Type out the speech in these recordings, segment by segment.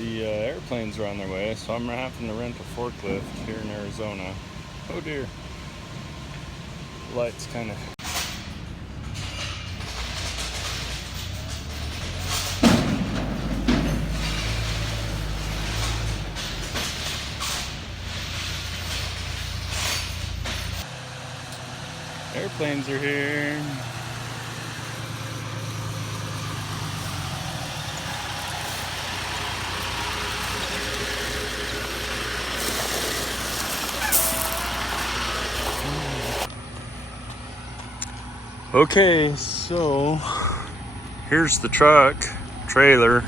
The airplanes are on their way, so I'm having to rent a forklift here in Arizona. Oh dear. Light's kind of... Airplanes are here. Okay, so here's the truck, trailer,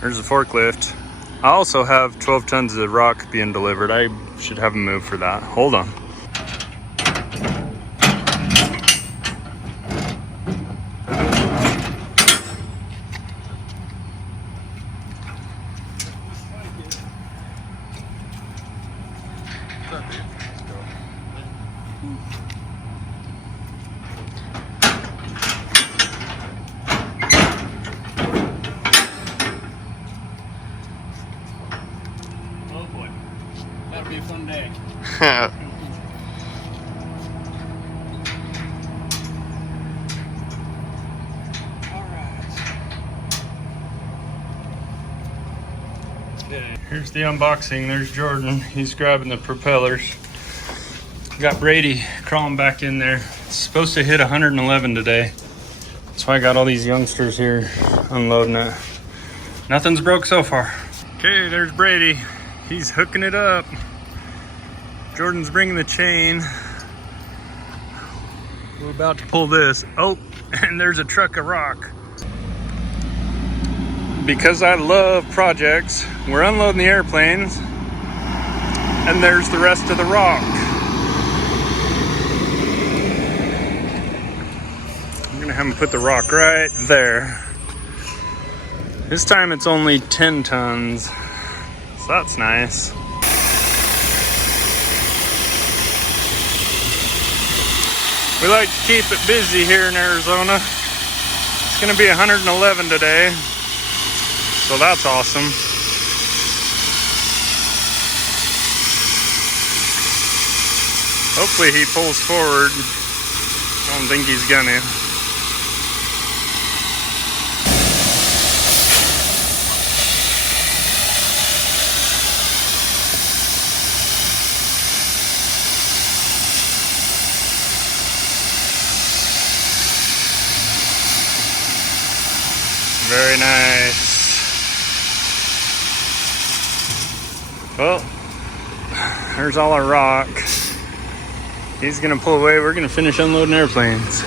there's the forklift. I also have 12 tons of rock being delivered. I should have them move for that. Hold on. Oh boy, that'll be a fun day. Here's the unboxing. There's Jordan. He's grabbing the propellers. Got Brady crawling back in there. It's supposed to hit 111 today. That's why I got all these youngsters here unloading it. Nothing's broke so far. Okay, there's Brady. He's hooking it up. Jordan's bringing the chain. We're about to pull this. Oh, and there's a truck of rock. Because I love projects, we're unloading the airplanes, and there's the rest of the rock. I'm gonna have him put the rock right there. This time it's only 10 tons, so that's nice. We like to keep it busy here in Arizona. It's gonna be 111 today. So that's awesome. Hopefully he pulls forward. I don't think he's gonna. Very nice. Well, there's all our rock. He's gonna pull away. We're gonna finish unloading airplanes.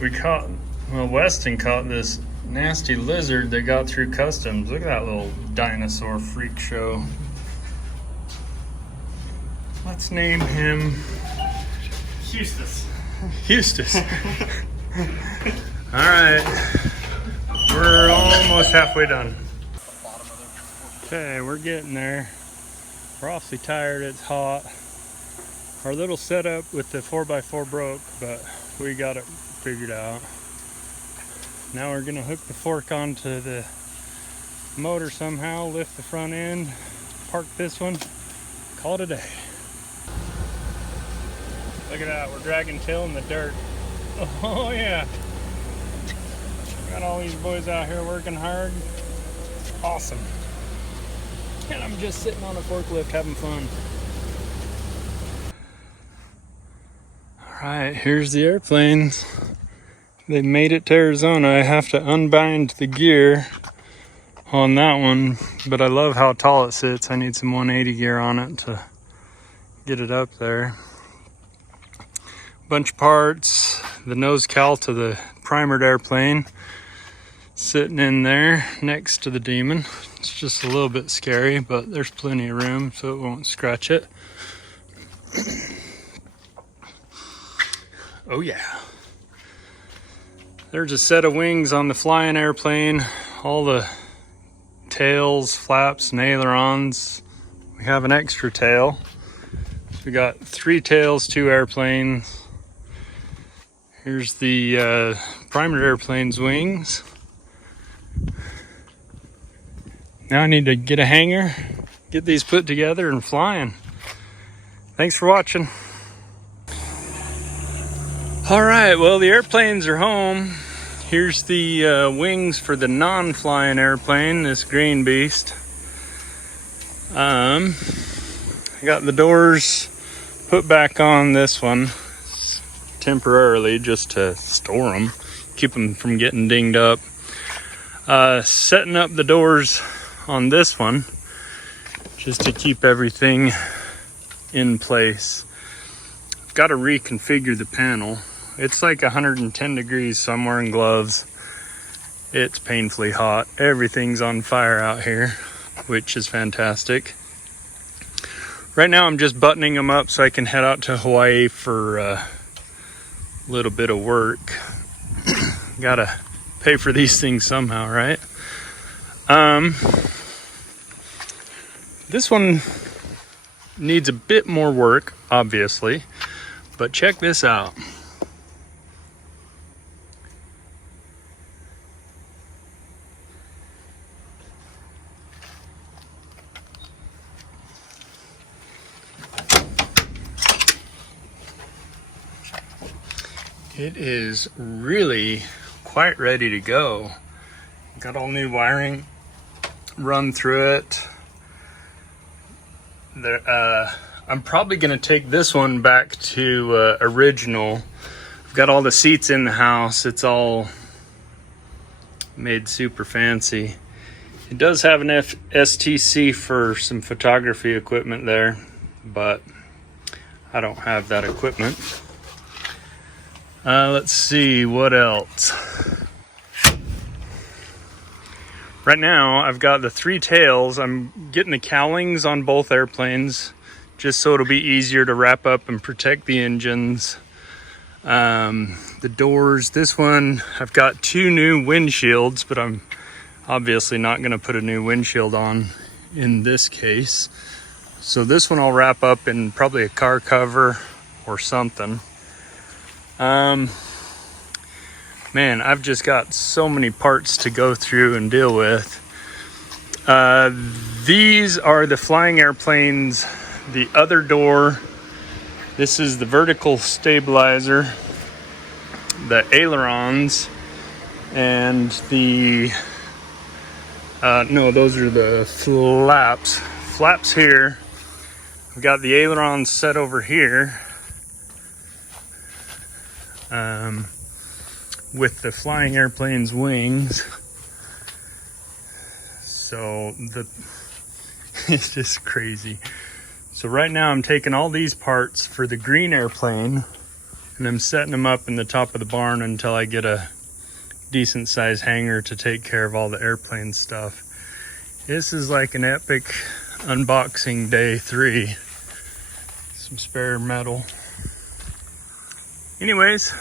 We caught, well, Weston caught this nasty lizard that got through customs. Look at that little dinosaur freak show. Let's name him Eustace. Eustace. All right, we're almost halfway done. Okay, we're getting there. We're awfully tired, it's hot. Our little setup with the 4x4 broke, but we got it figured out. Now we're gonna hook the fork onto the motor somehow, lift the front end, park this one, call it a day. Look at that, we're dragging tail in the dirt. Oh yeah. Got all these boys out here working hard. Awesome. And I'm just sitting on a forklift having fun. All right, here's the airplanes. They made it to Arizona. I have to unbind the gear on that one, but I love how tall it sits. I need some 180 gear on it to get it up there. Bunch of parts, the nose cowl to the primered airplane sitting in there next to the Demon. It's just a little bit scary, but there's plenty of room so it won't scratch it. Oh yeah. There's a set of wings on the flying airplane, all the tails, flaps, and ailerons. We have an extra tail. We got 3 tails, 2 airplanes. Here's the primer airplane's wings. Now I need to get a hanger, get these put together and flying. Thanks for watching. All right, well, the airplanes are home. Here's the wings for the non-flying airplane, this green beast. I got the doors put back on this one temporarily just to store them, keep them from getting dinged up. Setting up the doors on this one just to keep everything in place. I've got to reconfigure the panel. It's like 110 degrees, so I'm wearing gloves. It's painfully hot. Everything's on fire out here, which is fantastic. Right now I'm just buttoning them up so I can head out to Hawaii for a little bit of work. Gotta pay for these things somehow, right? This one needs a bit more work, obviously, but check this out. It is really quite ready to go. Got all new wiring run through it. I'm probably gonna take this one back to original. I've got all the seats in the house. It's all made super fancy. It does have an STC for some photography equipment there, but I don't have that equipment. Let's see what else. Right now I've got the 3 tails. I'm getting the cowlings on both airplanes just so it'll be easier to wrap up and protect the engines. The doors, this one, I've got 2 new windshields, but I'm obviously not going to put a new windshield on in this case. So this one I'll wrap up in probably a car cover or something. Man, I've just got so many parts to go through and deal with. These are the flying airplanes, the other door. This is the vertical stabilizer, the ailerons, and the, no, those are the flaps. Flaps here. I've got the ailerons set over here. With the flying airplane's wings. So it's just crazy. So right now I'm taking all these parts for the green airplane and I'm setting them up in the top of the barn until I get a decent sized hangar to take care of all the airplane stuff. This is like an epic unboxing day 3. Some spare metal. Anyways,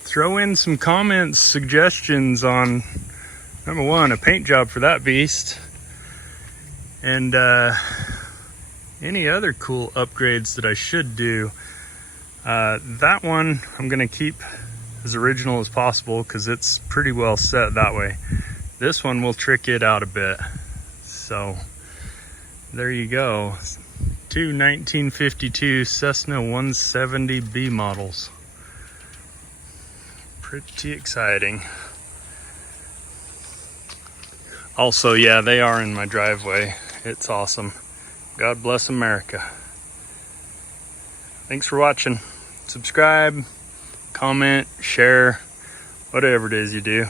throw in some comments, suggestions on, number 1, a paint job for that beast, and any other cool upgrades that I should do. That one I'm gonna keep as original as possible because it's pretty well set that way. this one will trick it out a bit. So there you go. Two 1952 Cessna 170B models. Pretty exciting. Also, yeah, they are in my driveway. It's awesome. God bless America. Thanks for watching. Subscribe, comment, share, whatever it is you do.